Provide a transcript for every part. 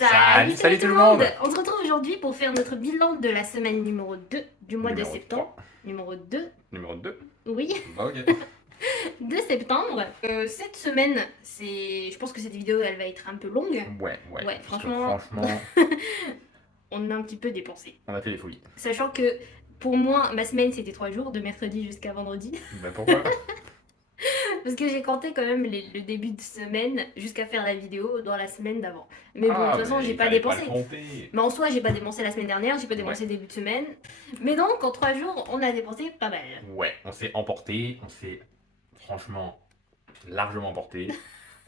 Salut tout le monde. On se retrouve aujourd'hui pour faire notre bilan de la semaine numéro 2 du mois de Numéro septembre. 3. Numéro 2, Numéro 2. oui, Bah ok. de septembre. Cette semaine, je pense que cette vidéo, elle va être un peu longue. Ouais. Ouais, Parce que franchement, franchement, on a un petit peu dépensé. on a fait les folies. Sachant que pour moi, ma semaine, c'était 3 jours, de mercredi jusqu'à vendredi. Bah pourquoi? Parce que j'ai compté quand même le début de semaine jusqu'à faire la vidéo dans la semaine d'avant. Mais bon, de toute façon, Mais j'ai il pas fallait pas dépensé. le compter. Mais en soi, j'ai pas dépensé la semaine dernière, j'ai pas dépensé Ouais. début de semaine. Mais donc, en 3 jours, on a dépensé pas mal. Ouais, on s'est emporté, on s'est franchement largement emporté.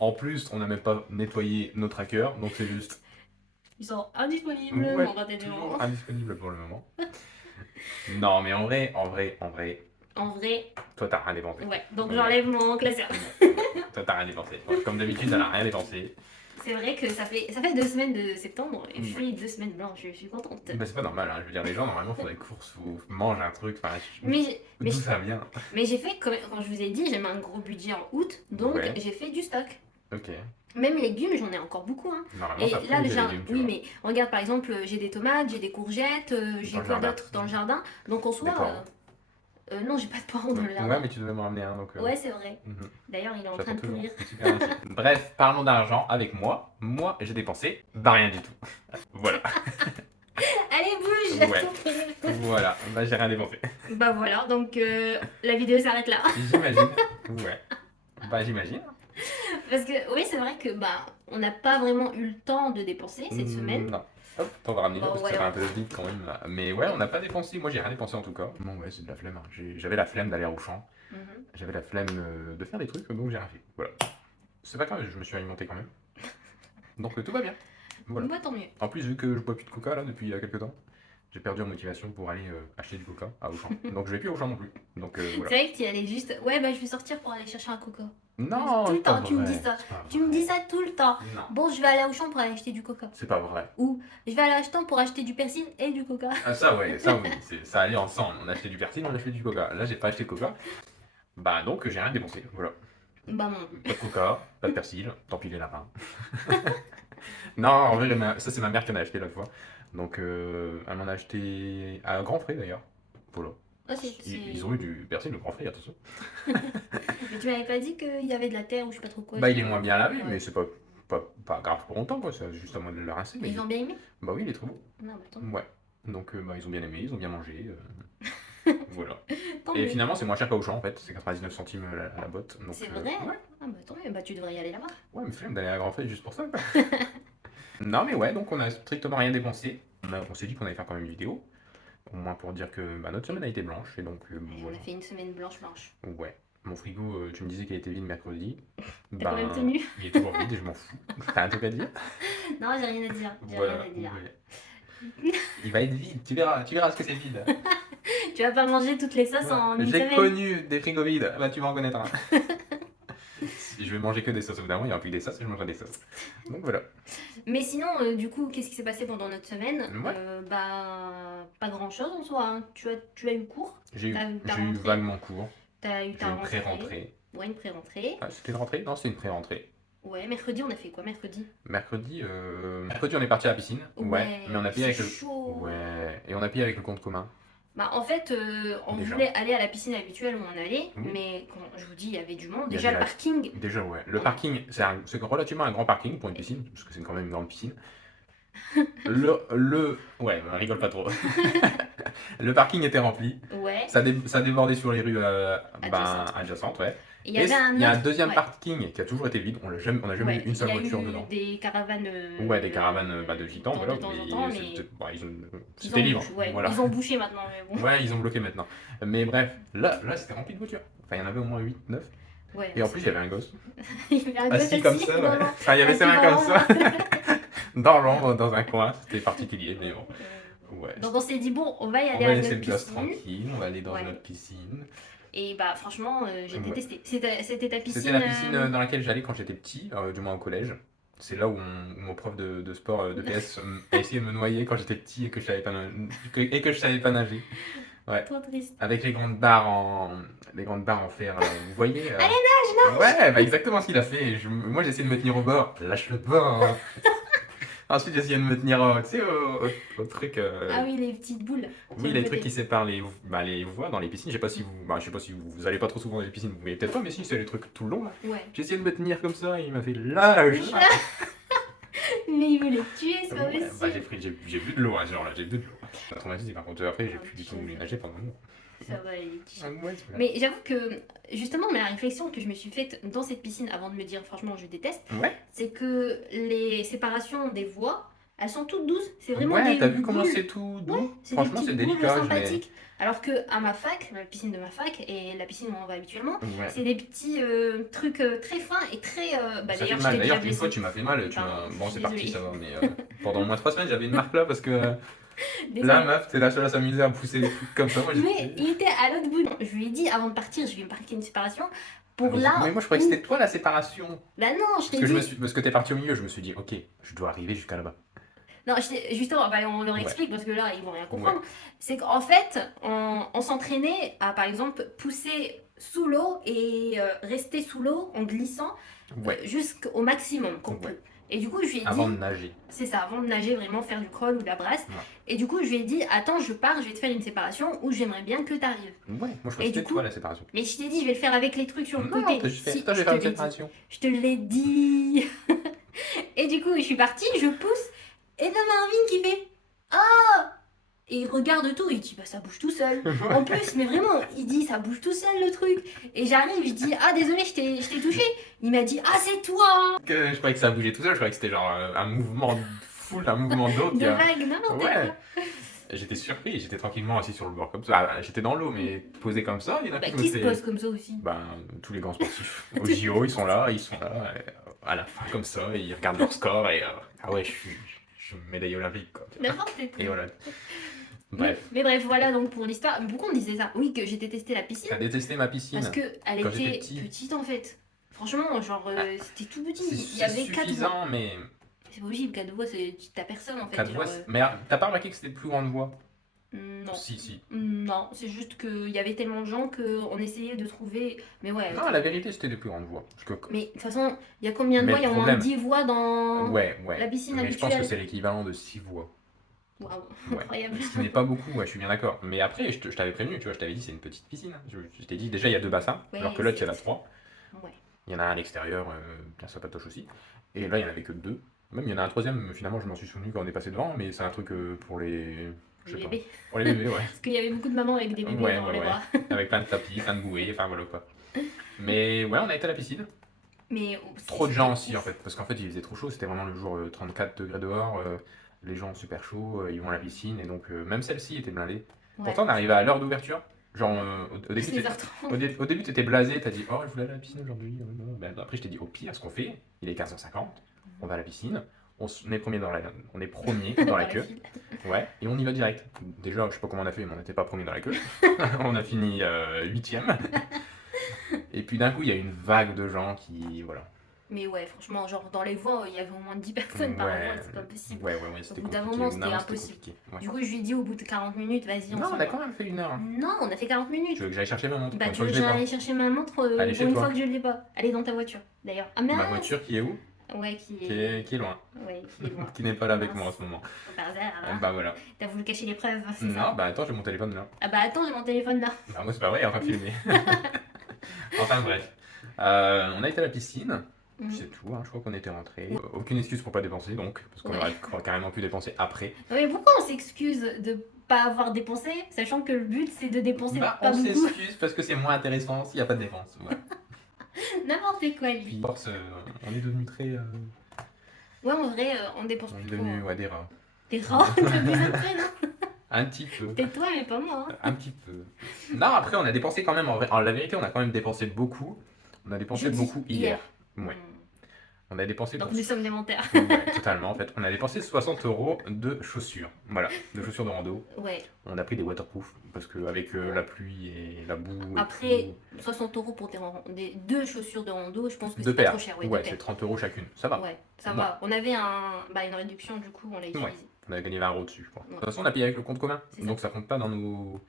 En plus, on n'a même pas nettoyé nos trackers, donc c'est juste Ils sont indisponibles ouais, momentanément. toujours indisponible pour le moment. Non, mais en vrai, En vrai, toi t'as rien dépensé. ouais. Donc Ouais. j'enlève mon classeur. Ouais. Toi t'as rien dépensé. Comme d'habitude, elle a rien dépensé. C'est vrai que ça fait 2 semaines de septembre et je suis 2 semaines blanches, je suis contente. Bah, c'est pas normal, hein. Je veux dire, les gens normalement font des courses ou mangent un truc, enfin, Mais d'où ça vient? j'ai fait, quand je vous ai dit, j'ai mis un gros budget en août, donc Ouais, j'ai fait du stock. ok. Même les légumes, j'en ai encore beaucoup. Hein. Normalement, Et ça là, pousse le les jardin, légumes, tu oui, vois. mais regarde par exemple, j'ai des tomates, j'ai des courgettes, j'ai Dans le quoi jardin. d'autre dans le jardin. Donc en Des soi, poireaux. non, j'ai pas de poireaux dans le Ouais, jardin. mais tu devais m'en ramener un, donc... Ouais, c'est vrai. mhm. D'ailleurs, il est en train J'attends de toujours. pourrir. Super gentil. Bref, parlons d'argent avec moi. Moi, j'ai dépensé, bah rien du tout. Voilà. Allez, bouge Ouais. Voilà, bah j'ai rien dépensé. Bah voilà, donc la vidéo s'arrête là. J'imagine. Ouais. Bah j'imagine. Parce que oui, c'est vrai que bah on n'a pas vraiment eu le temps de dépenser cette semaine. Non. Hop, on va ramener là Bon, parce que ça fait voilà. un peu vite quand même là. Mais ouais, on n'a pas dépensé. Moi, j'ai rien dépensé en tout cas. Bon, ouais, c'est de la flemme, hein. J'avais la flemme d'aller au champ. Mhm. J'avais la flemme de faire des trucs, donc j'ai rien fait. Voilà. C'est pas grave, je me suis alimenté quand même. Donc tout va bien. Voilà. Bah tant mieux. En plus, vu que je bois plus de coca là depuis quelques temps, j'ai perdu en motivation pour aller acheter du coca à Auchan. Donc je vais plus à Auchan non plus. Donc C'est voilà. vrai que tu y allais juste. Ouais, bah je vais sortir pour aller chercher un coca. Non, Tout le c'est pas temps, tu me dis vrai. ça. C'est pas Tu me vrai. dis ça tout le temps. Non, Bon, je vais aller au champ pour aller acheter du coca. c'est pas vrai. Ou je vais aller à Auchan pour acheter du persil et du coca. Ah ça ouais, ça oui, ça allait ensemble. On achetait du persil, on achetait du coca. Là, j'ai pas acheté de coca. Bah donc j'ai rien dépensé. Voilà. Bah non. Pas de coca, pas de persil, tant pis les lapins. Non, en vrai, ça c'est ma mère qui en a acheté l'autre fois. Donc elle m'en a acheté à grands frais d'ailleurs. Voilà. Ah, Ils ont eu du persil de grand frais, attention. Mais tu m'avais pas dit qu'il y avait de la terre ou je sais pas trop quoi. Bah il est moins bien lavé, Ouais. mais c'est pas grave pour longtemps quoi, c'est juste à moi de le rincer. Mais Ils ont bien aimé. bah oui, il est trop beau. Non, bah tant, Ouais. Donc bah, ils ont bien aimé, ils ont bien mangé. Voilà. tant Et mieux. finalement c'est moins cher qu'à Auchan en fait, c'est 99 centimes la botte. Donc, C'est vrai. ouais. Ah bah tant mieux. Bah tu devrais y aller là-bas. Ouais, mais flemme d'aller à grand frais juste pour ça. Quoi. Non mais ouais, donc on a strictement rien dépensé. On s'est dit qu'on allait faire quand même une vidéo. Au moins pour dire que bah, notre semaine a été blanche. Et donc Et on voilà. a fait une semaine blanche. Ouais. Mon frigo, tu me disais qu'il était vide mercredi. T'as quand même tenu. Il est toujours vide et je m'en fous. T'as un truc à dire? Non, j'ai rien à dire. J'ai Voilà. rien à dire. Ouais. Il va être vide, tu verras ce que c'est vide. Tu vas pas manger toutes les sauces en une J'ai semaine. connu des frigos vides, bah tu vas en connaître un. Si je vais manger que des sauces, au bout d'un moment, il n'y aura plus que des sauces et je mangerai des sauces. Donc voilà. Mais sinon, du coup, qu'est-ce qui s'est passé pendant notre semaine? Ouais. Bah, pas grand-chose en soi. Hein. Tu as eu cours. J'ai eu Ta j'ai eu rentrée. vaguement cours. T'as eu J'ai ta une rentrée. pré-rentrée. Ouais, une pré-rentrée. Ah, c'était une rentrée? Non, c'était une pré-rentrée. Ouais, mercredi, on a fait quoi mercredi? Mercredi, on est parti à la piscine. Ouais, mais on a payé avec c'est le. chaud. Ouais, et on a payé avec le compte commun. Bah, en fait, on Déjà. voulait aller à la piscine habituelle où on allait, Oui. mais quand je vous dis, il y avait du monde. Il y Déjà, avait le la- parking. Déjà, ouais. Le parking, c'est relativement un grand parking pour une piscine, parce que c'est quand même une grande piscine. Ouais, on rigole pas trop. Le parking était rempli. Ouais. Ça débordait sur les rues adjacentes, ouais. Et il y avait Il y a un autre- deuxième ouais. parking qui a toujours été vide. On n'a jamais Ouais, eu une seule il y a voiture eu dedans. des caravanes. Ouais, des caravanes de gitans, voilà. De temps en temps, mais ils C'était ont libre. bouché, ouais. Voilà. Ils ont bouché maintenant, mais bon. Ouais, ils ont bloqué maintenant. Mais bref, là c'était rempli de voitures. Enfin, il y en avait au moins 8, 9. Ouais, Et en plus, il y avait un gosse. il y avait un gosse Assis comme assis ça, dans ouais. l'ombre. Enfin, il y avait Assis ses mains dans comme ça. Dans l'ombre, dans un coin. C'était particulier, mais bon. Ouais. Donc on s'est dit, bon, on va y On aller va à laisser notre le gosse piscine. tranquille, on va aller dans Ouais. notre piscine. Et bah franchement, j'ai Ouais. détesté. C'était ta piscine. C'était la piscine dans laquelle j'allais quand j'étais petit, du moins au collège. C'est là où, où mon prof de sport de PS a essayé de me noyer quand j'étais petit et que je savais pas, que je savais pas nager. Ouais. Trop triste. Avec les grandes barres en fer, vous voyez Allez, nage. Ouais, bah exactement ce qu'il a fait. Moi, j'ai essayé de me tenir au bord. Lâche le bord. Ensuite, j'essayais de me tenir, tu sais, au truc. Ah oui, les petites boules. sur Oui, le les côté. trucs qui séparent les voies dans les piscines. Je sais pas si vous allez pas trop souvent dans les piscines, vous voyez peut-être pas, mais si, c'est les trucs tout le long là. Ouais. J'ai essayé de me tenir comme ça et il m'a fait lâche. Mais il veut les tuer, c'est pas Ouais, bah possible. j'ai bu de l'eau, hein, genre là, j'ai bu de l'eau. Ça m'a traumatisé par contre, après j'ai Ah, plus du petit tout voulu chef. nager pendant un moment. Ça va, il est petit. Ah, ouais, c'est vrai. Mais j'avoue que, justement, mais la réflexion que je me suis faite dans cette piscine avant de me dire franchement je déteste, Ouais, c'est que les séparations des voies, elles sont toutes douces. C'est vraiment ouais, des t'as vu comment boules. c'est tout Ouais, doux? c'est des Franchement, c'est petites boules délicat, sympathiques. Alors que à ma fac, la piscine de ma fac et la piscine où on va habituellement, Ouais. c'est des petits trucs très fins et très. Bah, Ça fait d'ailleurs, je mal. t'ai déjà D'ailleurs, une fois, blessé. tu m'as fait mal. Pardon, Bon, je c'est suis parti, désolée. ça va. Mais pendant au moins 3 semaines, j'avais une marque là parce que la Désolée. meuf, t'es là seule à s'amuser à pousser des trucs comme ça. Moi, Mais j'étais. il était à l'autre bout. Je lui ai dit avant de partir, je vais me marquer une séparation pour Mais là moi, je croyais que où. c'était toi la séparation. Bah non, je Parce t'ai que dit. parce que t'es parti au milieu, je me suis dit, ok, je dois arriver jusqu'à là-bas. Non, justement, bah, on leur Ouais. explique parce que là, ils vont rien Ouais. comprendre. C'est qu'en fait, on s'entraînait à, par exemple, pousser sous l'eau et rester sous l'eau en glissant Ouais. jusqu'au maximum qu'on Ouais. peut. Et du coup, je lui ai Avant dit, de nager. c'est ça, avant de nager, vraiment faire du crawl ou de la brasse. Ouais. Et du coup, je lui ai dit, attends, je pars, je vais te faire une séparation où j'aimerais bien que t'arrives. Ouais, moi, je croyais Et que du c'était coup, toi la séparation. mais je t'ai dit, je vais le faire avec les trucs sur le Non, côté. t'as juste fait. Si, Attends, je vais je faire te une l'ai dit. séparation. Je te l'ai dit. Et du coup, je suis partie, je pousse, et là, Marvin qui fait ah! Et il regarde tout, il dit bah ça bouge tout seul. En plus, mais vraiment, il dit ça bouge tout seul le truc. Et j'arrive, je dis ah désolé, je t'ai touché. Il m'a dit ah c'est toi! Je croyais que ça bougeait tout seul, je croyais que c'était genre un mouvement de foule, un mouvement d'eau De qui a. vague, n'importe Ouais. quoi. J'étais surpris, j'étais tranquillement assis sur le bord comme ça. Ah, j'étais dans l'eau, mais posé comme ça, et d'un Bah coup, je me qui se fais. pose comme ça aussi? Ben, tous les grands sportifs. Au JO, ils sont là, à la fin, comme ça, et ils regardent leur score, et ah ouais, je suis médaille olympique, quoi. N'importe quoi. Et voilà. Bref. Mais bref, voilà donc pour l'histoire. Pourquoi on disait ça? Oui, que j'ai détesté la piscine. T'as détesté ma piscine? Parce que elle Quand j'étais était petit. petite en fait. Franchement, genre c'était tout petit. C'est Il y avait 4 voies. suffisant, mais. C'est pas possible, 4 voies, t'as personne en fait. 4 genre, voix. Mais t'as pas remarqué que c'était plus grande voix? non. Si. Non, c'est juste qu'il y avait tellement de gens qu'on essayait de trouver. Mais ouais. Non, la vérité, c'était des plus grandes voix. Parce que. Mais de toute façon, il y a combien de Mais voies? Il y a le au moins problème- 10 voies dans Ouais. la piscine Mais je pense que habituelle. c'est l'équivalent de 6 voix. Waouh, Ouais. incroyable. Ce qui n'est pas beaucoup, ouais, je suis bien d'accord. Mais après, je t'avais prévenu, tu vois, je t'avais dit c'est une petite piscine. Je t'ai dit déjà il y a 2 bassins, Ouais, alors que là il y en a c'est- 3. Ouais. Il y en a un à l'extérieur, bien sapatoche aussi. Et là il y en avait que 2. Même il y en a un troisième, finalement je m'en suis souvenu quand on est passé devant, mais c'est un truc pour les. Je Les sais pas. bébés. Pour les bébés, ouais. Parce qu'il y avait beaucoup de mamans avec des bébés Ouais, dans les bras. Avec plein de tapis, plein de bouées, enfin voilà quoi. Mais ouais, on a été à la piscine. Mais Trop de gens aussi en fait, parce qu'en fait il faisait trop chaud, c'était vraiment le jour 34 degrés dehors, les gens super chauds, ils vont à la piscine, et donc même celle-ci était blindée. Ouais. Pourtant on arrivait à l'heure d'ouverture, genre au début 16h30. au début t'étais blasé, t'as dit oh je voulais aller à la piscine aujourd'hui, ben, après je t'ai dit au pire ce qu'on fait, il est 15h50, on va à la piscine, on est premier dans la queue, file. ouais, et on y va direct. Déjà je sais pas comment on a fait, mais on n'était pas premier dans la queue, on a fini 8ème. Et puis d'un coup il y a une vague de gens qui, voilà. Mais ouais, franchement, genre dans les voies, il y avait au moins 10 personnes par voie, c'est pas possible. Ouais, c'était Au bout d'un compliqué. moment, Au bout d'un c'était moment, impossible. compliqué. Ouais. Du coup, je lui ai dit au bout de 40 minutes, vas-y, on Non, s'en on a va. quand même fait 1 heure. Hein. Non, on a fait 40 minutes. Tu veux que j'aille chercher ma montre? Bah, Une tu fois veux que que je l'ai j'aille pas. chercher ma montre Allez, pour chez une toi. fois que je l'ai pas. Elle est dans ta voiture, d'ailleurs. Ah, mince. Ma voiture qui est où? Ouais, qui est. Qui est loin. Ouais, qui est loin. Qui n'est pas là avec Mince. moi en ce moment. Par hasard, hein. Bah voilà. T'as voulu cacher les preuves, c'est Non, ça? bah attends, j'ai mon téléphone là. Ah bah attends, j'ai mon téléphone là. Bah moi c'est pas vrai, il est en train de filmer. Enfin bref. On a été à la piscine. Mhm. C'est tout, hein, je crois qu'on était rentrés. Aucune excuse pour pas dépenser donc, parce qu'on Ouais. aurait carrément pu dépenser après. Mais pourquoi on s'excuse de pas avoir dépensé, sachant que le but c'est de dépenser Bah pas on beaucoup? s'excuse parce que c'est moins intéressant s'il n'y a pas de dépense. Voilà. N'importe quoi, lui. Puis force, on est devenu très. Ouais, en vrai, on dépense On est plus trop. devenu des rats. T'es rare, t'as plus de près, non? Un petit peu. Peut-être toi, mais pas moi. Hein. Un petit peu. Non, après, on a dépensé quand même. En la vérité, on a quand même dépensé beaucoup. On a dépensé Jeudi, beaucoup hier. hier. Ouais. On a dépensé Donc pour. nous sommes des menteurs. Ouais, totalement. En fait, on a dépensé 60 € de chaussures. Voilà, de chaussures de rando. Ouais. On a pris des waterproof parce qu'avec la pluie et la boue. Et Après, 60 € pour deux chaussures de rando, je pense que deux c'est pas paires. trop cher. Ouais, Ouais, deux c'est paires. 30 € chacune. Ça va. Ouais, ça Ouais. va. On avait une réduction, du coup, on l'a utilisé. On a gagné 20 € dessus, je crois. De Ouais. toute façon, on a payé avec le compte commun. C'est ça. Donc ça compte pas dans nos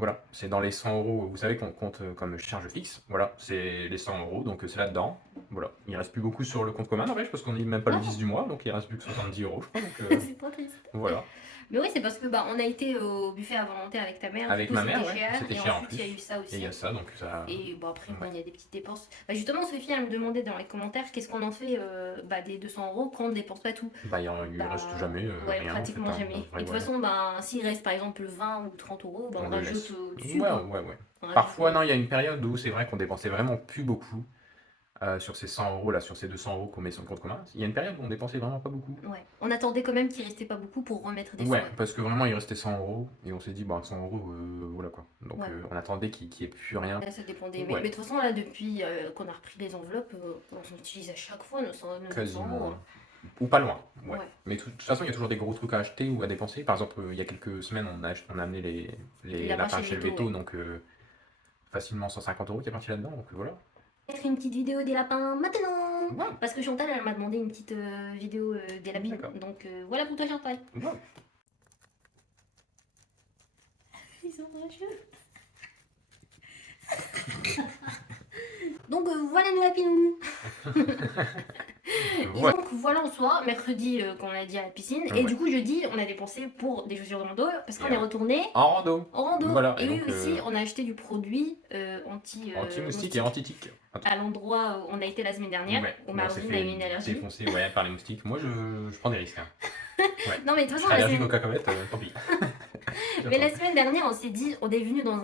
Voilà, c'est dans les 100 euros. Vous savez qu'on compte comme charge fixe. Voilà, c'est les 100 euros, donc c'est là-dedans. Voilà, il reste plus beaucoup sur le compte commun, en vrai, parce qu'on n'est même pas le Ah, 10 du mois, donc il reste plus que 70 euros, je crois. Donc c'est trop triste. voilà. Mais oui, c'est parce que on a été au buffet à volonté avec ta mère, du Avec coup ma mère, c'était ouais, cher, c'était et cher en ensuite il y a plus. eu ça Et il aussi. y a ça, donc ça. Et après, Ouais. il y a des petites dépenses. Justement, Sophie, elle me demandait dans les commentaires qu'est-ce qu'on en fait des 200 euros quand on ne dépense pas tout. Bah, il reste jamais Ouais, rien, en fait, pratiquement hein, jamais. en vrai, Et de toute ouais. façon, s'il reste par exemple 20 ou 30 euros, on On le laisse. rajoute dessus. Ouais, quoi. ouais, ouais. On rajoute, Parfois, non, il y a une période où c'est vrai qu'on dépensait vraiment plus beaucoup sur ces 100 euros, là, sur ces 200 euros qu'on met sur le compte commun. Il y a une période où on dépensait vraiment pas beaucoup. Ouais. On attendait quand même qu'il restait pas beaucoup pour remettre des sous. Ouais, parce que vraiment, il restait 100 euros, et on s'est dit, bah, 100 euros, voilà quoi. Donc, Ouais. on attendait qu'il n'y ait plus rien. Là, ça dépendait. Ouais. Mais de toute façon, là, depuis qu'on a repris les enveloppes, on utilise à chaque fois nos 100 nos 200 Quasiment. euros. Ou pas loin, ouais. Ouais. Mais de toute façon, il y a toujours des gros trucs à acheter ou à dépenser. Par exemple, il y a quelques semaines, on a amené les lapins chez le veto, ouais. donc facilement 150 euros qui est parti là-dedans, donc voilà. Mettre une petite vidéo des lapins maintenant. Ouais. Parce que Chantal, elle m'a demandé une petite vidéo des lapins. D'accord. Donc voilà pour toi, Chantal. Ouais. Ils sont trop chauds. Donc voilà nos lapinous. Et Ouais. donc voilà en soi, mercredi qu'on a dit à la piscine. Et Ouais. du coup jeudi on a dépensé pour des chaussures de rando parce qu'on Et est retourné En rando. en rando. Voilà, Et et oui donc, aussi on a acheté du produit anti anti-moustique et anti-tique. à l'endroit où on a été la semaine dernière. Ouais. Où On s'est Marvin a eu une allergie. défoncer par les moustiques. Moi, je prends des risques. Hein. Non mais de toute Je façon serais la allergique semaine... aux cacahuètes, tant pis. Mais la semaine dernière on s'est dit, on est venu dans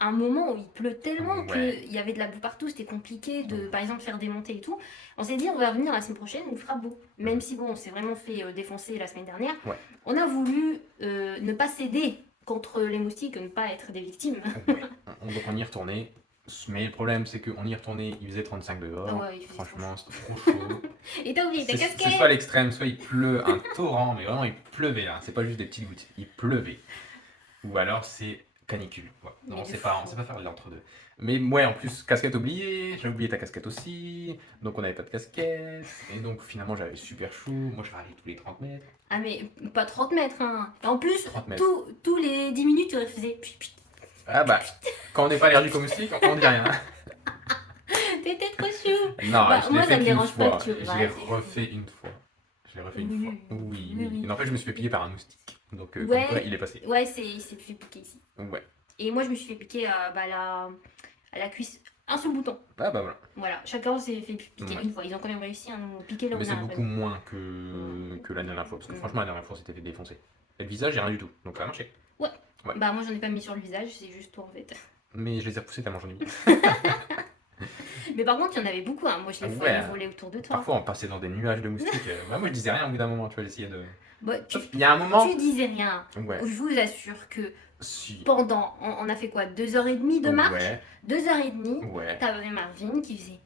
un moment où il pleut tellement Ouais. qu'il y avait de la boue partout, c'était compliqué de par exemple faire démonter et tout. On s'est dit on va revenir la semaine prochaine, on fera beau. Même si bon on s'est vraiment fait défoncer la semaine dernière. Ouais. On a voulu ne pas céder contre les moustiques, ne pas être des victimes. Ouais. Donc on y est retourné. Mais le problème, c'est qu'on y est retourné, il faisait 35 dehors. Ah ouais, il faisait Franchement, c'était trop chaud. Et t'as oublié ta C'est casquette. soit l'extrême, soit il pleut un torrent, mais vraiment il pleuvait là. C'est pas juste des petites gouttes, il pleuvait. Ou alors c'est canicule. Ouais. Non, on Mais sait de pas, fou. faire l'entre-deux. Mais ouais, en plus, casquette oubliée, j'ai oublié ta casquette aussi. Donc on avait pas de casquette. Et donc finalement j'avais super chaud. Moi je vais aller tous les 30 mètres. Ah mais pas 30 mètres hein. En plus 30 mètres. tous les 10 minutes tu faisais put, put. Ah bah, quand on n'est pas allergique aux moustiques, on dit rien. T'étais trop chou. Non, Bah, je moi, l'ai ça fait me une dérange pas fois. que tu- Je bah, l'ai c'est- refait une fois. Je l'ai refait une Oui, fois. oui, Oui, oui. oui. Et en fait, je me suis fait piquer par un moustique. Donc, comme Ouais. quoi, il est passé. Ouais, il s'est fait piquer ici. Ouais. Et moi, je me suis fait piquer à la cuisse, un seul bouton. Ah bah voilà. Voilà, chacun s'est fait piquer Ouais. une fois. Ils ont quand même réussi à nous piquer là où Mais on c'est a beaucoup moins que la dernière fois. Parce que franchement, la dernière fois, c'était fait défoncer. Et le visage, j'ai rien du tout. Donc ça a marché. Ouais. Bah, moi, j'en ai pas mis sur le visage, c'est juste toi en fait. Mais je les ai repoussés tellement j'en ai mis. Mais par contre, il y en avait beaucoup. Hein. Moi, je les voyais voler autour de toi. Parfois, on passait dans des nuages de moustiques. Moi, je disais rien au bout d'un moment. Tu vois, j'essayais de. Bah, Il y a un moment. tu disais rien. Ouais. Je vous assure que Si. pendant, on a fait quoi, 2h30 de marche. Ouais. 2h30. Ouais. T'avais Marvin qui faisait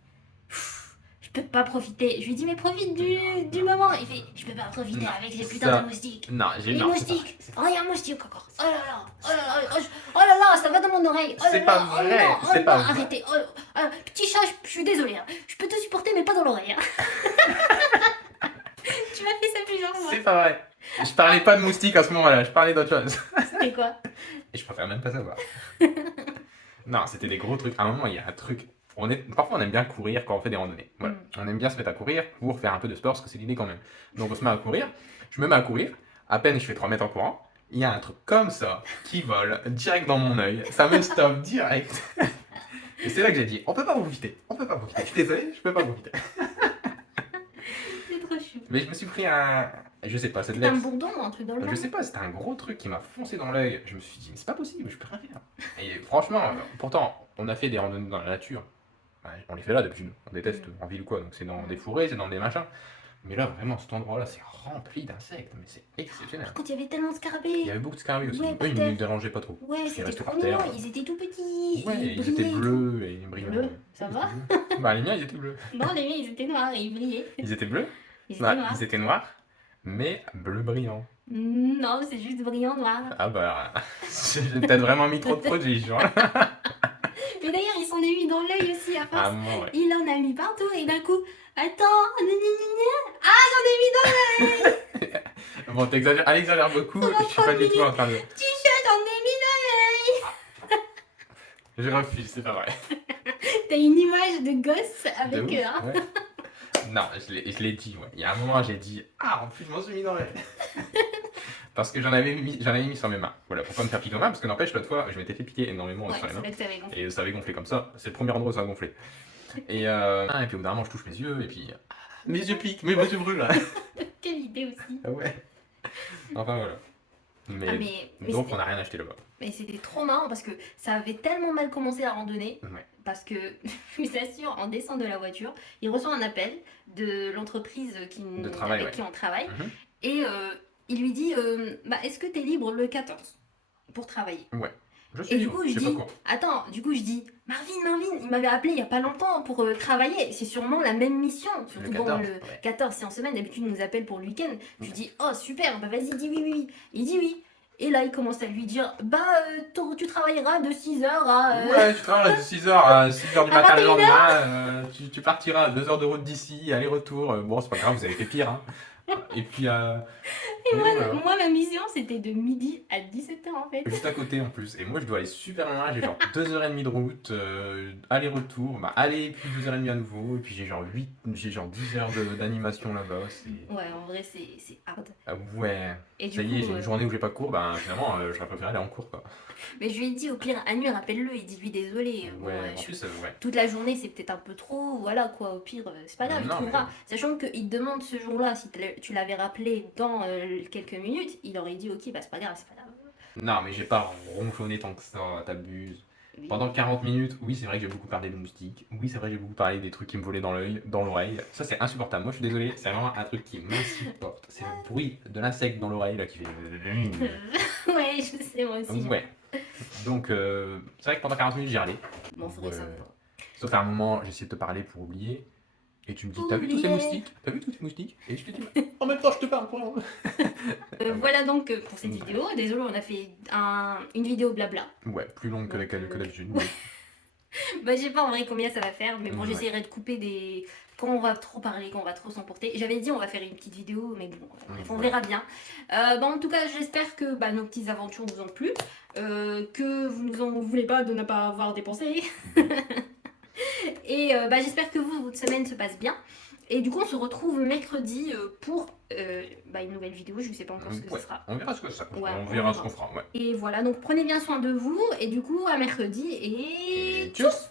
Pfff, je peux pas profiter. Je lui dis mais profite du moment. Il fait je peux pas profiter Non, avec ces ça- putains de moustiques. Non, j'ai Les non, moustiques. Oh il y a un moustique encore. Oh là là. Oh là là. Oh là là. Ça va dans mon oreille. Oh là C'est là, pas oh vrai, non, oh c'est non, pas vrai. arrêtez. Petit chat, je suis désolée. Hein. Je peux te supporter mais pas dans l'oreille. Hein. Tu m'as fait ça plusieurs fois. C'est pas vrai. Je parlais pas de moustiques à ce moment-là, je parlais d'autre chose. C'était quoi? Et je préfère même pas savoir. Non, c'était des gros trucs. À un moment, il y a un truc. Parfois, on aime bien courir quand on fait des randonnées. Voilà. On aime bien se mettre à courir pour faire un peu de sport, parce que c'est l'idée quand même. Donc, on se met à courir. Je me mets à courir. À peine je fais 3 mètres en courant. Il y a un truc comme ça qui vole direct dans mon œil. Ça me stoppe direct. Et c'est là que j'ai dit on peut pas profiter. On peut pas profiter. Je suis désolé, je peux pas profiter. C'est trop chou. Mais je me suis pris un. Je sais pas, cette C'était un lettre. bourdon ou un truc dans le Je genre. sais pas, c'était un gros truc qui m'a foncé dans l'œil. Je me suis dit, mais c'est pas possible, je peux rien faire. Et franchement, pourtant, on a fait des randonnées dans la nature. Ouais, on les fait là d'habitude. On déteste en ville ou quoi. Donc c'est dans des forêts, c'est dans des machins. Mais là, vraiment, cet endroit-là, c'est rempli d'insectes. Mais c'est exceptionnel. Par contre, il y avait tellement de scarabées. Il y avait beaucoup de scarabées aussi. Ouais, Eux, ils ne peut-être. nous dérangeaient pas trop. Ouais, Ils c'était restaient trop par terre. mignon. Ils étaient tout petits. Ouais, ils brillaient étaient et tout. bleus et brillants. Bleus, ça Ils va étaient bleus. Bah, les miens, ils étaient bleus. Non, les miens, ils étaient noirs et ils brillaient. Ils étaient bleus. Ils étaient Ouais, noirs. ils étaient noirs, mais bleu brillant. Non, c'est juste brillant noir. Ah bah, j'ai peut-être vraiment mis trop de produits, genre. Mais d'ailleurs, ils sont mis dans l'œil aussi à Ah, force. moi, ouais. Il en a mis partout et d'un coup, attends, ah, j'en ai mis dans Bon, t'exagères, elle exagère beaucoup, je suis pas du tout en train de... le t-shirt, j'en ai mis dans l'œil. Je refuse, c'est pas vrai. T'as une image de gosse De avec... ouf, hein. ouais. Non, je l'ai dit, ouais. Il y a un moment, j'ai dit, ah, en plus, je m'en suis mis dans les... Parce que j'en avais mis sur mes mains. Voilà, pour pas me faire piquer aux mains, parce que n'empêche, l'autre fois, je m'étais fait piquer énormément Ouais, sur les c'est mains. là que t'avais gonflé. Et ça avait gonflé comme ça. C'est le premier endroit où ça a gonflé. Et puis au bout d'un moment, je touche mes yeux, et puis... mes yeux piquent, mes yeux brûlent, là. Quelle idée aussi. Ah ouais. Enfin, voilà. Ah, mais Donc, on n'a rien acheté là-bas. mais c'était trop marrant parce que ça avait tellement mal commencé la randonnée. Ouais. Parce que, je vous assure, en descendant de la voiture, il reçoit un appel de l'entreprise De travail, avec ouais. qui on travaille. Mhm. Et il lui dit bah, est-ce que tu es libre le 14 pour travailler? Ouais. Je Et suis du libre, coup, je je sais pas dis quoi. attends, du coup, je dis Marvin, il m'avait appelé il y a pas longtemps pour travailler. C'est sûrement la même mission. Surtout Le bon, 14, le ouais. 14, c'est en semaine. D'habitude, il nous appelle pour le week-end. Je lui dis oh super, bah vas-y, dis oui, oui, oui. Il dit oui. Et là, il commence à lui dire bah tu travailleras de 6h à. Ouais, tu travailles de 6h à 6h du À matin le 21h. lendemain, tu partiras à 2 heures de route d'ici, aller-retour. Bon, c'est pas grave, vous avez fait pire, hein. Et puis, Et moi, voilà. moi, ma mission, c'était de midi à 17h en fait. Juste à côté en plus. Et moi, je dois aller super loin. J'ai genre 2h30 de route, aller-retour. Bah, aller, puis 2h30 à nouveau. Et puis, j'ai genre 10 heures d'animation là-bas. C'est... Ouais, en vrai, c'est hard. Ah ouais. Et du Ça y est, coup, j'ai une journée où j'ai pas cours. Ben, finalement, j'aurais préféré aller en cours, quoi. mais je lui ai dit au pire, Anu, rappelle-le. Il dit oui, désolé. Bon, Ouais, en plus, ouais. toute la journée, c'est peut-être un peu trop. Voilà quoi, au pire, c'est pas grave, il Non, trouvera. Sachant qu'il te demande ce jour-là, si tu l'avais rappelé dans quelques minutes, il aurait dit ok, bah c'est pas grave, c'est pas grave. Non, mais j'ai pas ronchonné tant que ça, t'abuses. Oui. Pendant 40 minutes, oui, c'est vrai que j'ai beaucoup parlé de moustiques. Oui, c'est vrai que j'ai beaucoup parlé des trucs qui me volaient dans l'œil, dans l'oreille. Ça, c'est insupportable. Moi, je suis désolé, c'est vraiment un truc qui m'insupporte. C'est le bruit de l'insecte dans l'oreille, là, qui fait... Ouais, je sais, moi aussi. Ouais. Donc, c'est vrai que pendant 40 minutes, j'ai râlé. Bon, faudrait que ça me Sauf à un moment, j'ai essayé de te parler pour oublier. Et tu me dis, t'as vu tous ces moustiques? T'as vu tous ces moustiques? Et je te dis, en même temps, je te parle pour rien. Voilà donc pour cette vidéo. Désolé, on a fait une vidéo blabla. Ouais, plus longue que d'habitude. mais- Bah, je sais pas en vrai combien ça va faire, mais bon, Ouais. j'essaierai de couper des. Quand on va trop parler, quand on va trop s'emporter. J'avais dit on va faire une petite vidéo, mais bon, bref, on Ouais. verra bien. En tout cas, j'espère que nos petites aventures vous ont plu, que vous nous en voulez pas de ne pas avoir dépensé. Et j'espère que votre semaine se passe bien. Et du coup, on se retrouve mercredi pour une nouvelle vidéo. Je ne sais pas encore ce que Ouais. ce sera. On verra ce que ça. Ouais, on on verra verra. ce qu'on fera. Ouais. Et voilà, donc prenez bien soin de vous. Et du coup, à mercredi et Tchuss.